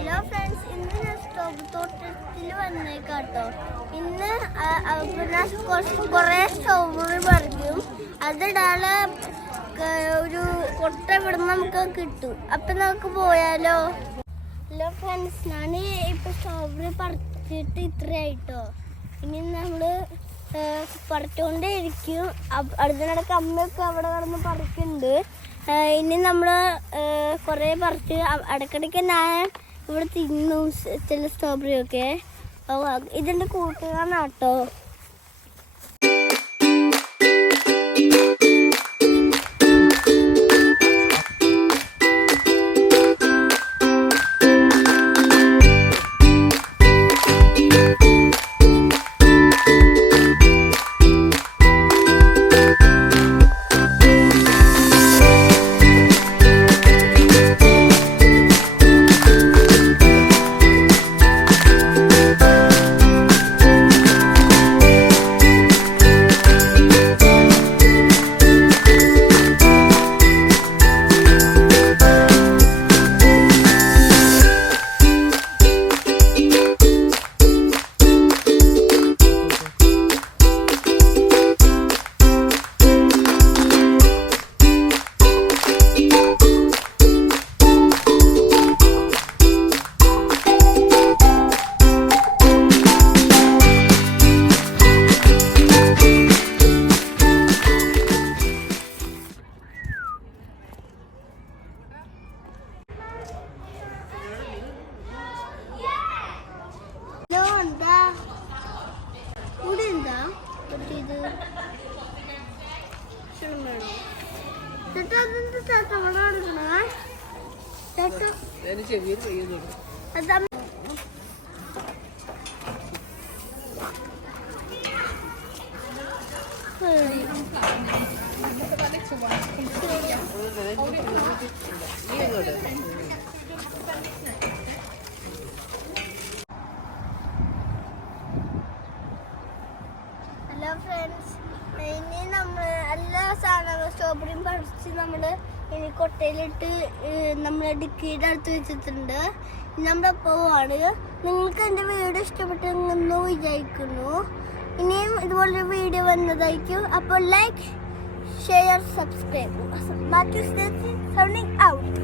Hello friends, ഇന്ന് ഞാൻ strawberry തോട്ടത്തിൽ വന്നേക്കാട്ടോ. ഇന്ന് കുറേ സ്ട്രോബെറി പറിക്കും. അതിടാതെ ഒരു കൊട്ട ഇവിടുന്ന് നമുക്ക് കിട്ടും. അപ്പം നമുക്ക് പോയാലോ? ഹലോ ഫ്രണ്ട്സ്, ഞാൻ ഇപ്പം സ്ട്രോബെറി പറിച്ചിട്ട് ഇത്രയായിട്ടോ. ഇനി നമ്മൾ പറിച്ചുകൊണ്ടേ ഇരിക്കും. അടുത്തിടക്ക് അമ്മയൊക്കെ അവിടെ കിടന്ന് പറിക്കുന്നുണ്ട്. ഇനി നമ്മൾ കുറേ പറിച്ച് ഇടയ്ക്കിടയ്ക്ക് ഞാൻ ഇവിടെ തിന്നു ചില സ്ട്രോബെറി ഒക്കെ. ഇതിൻ്റെ കൂട്ടുകാരനാട്ടോ. ഹലോ ഫ്രണ്ട്സ്, ഇനി നമ്മൾ എല്ലാ സാധനങ്ങളും സ്ട്രോബെറിയും പറിച്ച് നമ്മൾ ഇനി കൊട്ടയിലിട്ട് നമ്മൾ ഡിക്കിയുടെ അടുത്ത് വെച്ചിട്ടുണ്ട്. നമ്മുടെ പോവാണ്. നിങ്ങൾക്ക് എൻ്റെ വീഡിയോ ഇഷ്ടപ്പെട്ടെന്ന് വിചാരിക്കുന്നു. ഇനിയും ഇതുപോലൊരു വീഡിയോ വന്നതായിരിക്കും. അപ്പോൾ ലൈക്ക്, ഷെയർ, സബ്സ്ക്രൈബ്. ബാക്കി സൗണ്ടിങ് ഔട്ട്.